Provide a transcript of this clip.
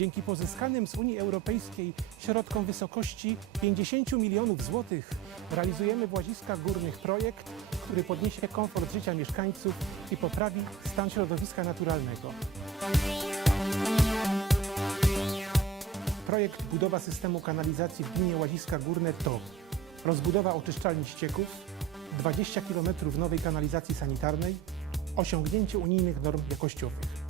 Dzięki pozyskanym z Unii Europejskiej środkom wysokości 50 milionów złotych realizujemy w Łaziskach Górnych projekt, który podniesie komfort życia mieszkańców i poprawi stan środowiska naturalnego. Projekt budowa systemu kanalizacji w gminie Łaziska Górne to rozbudowa oczyszczalni ścieków, 20 km nowej kanalizacji sanitarnej, osiągnięcie unijnych norm jakościowych.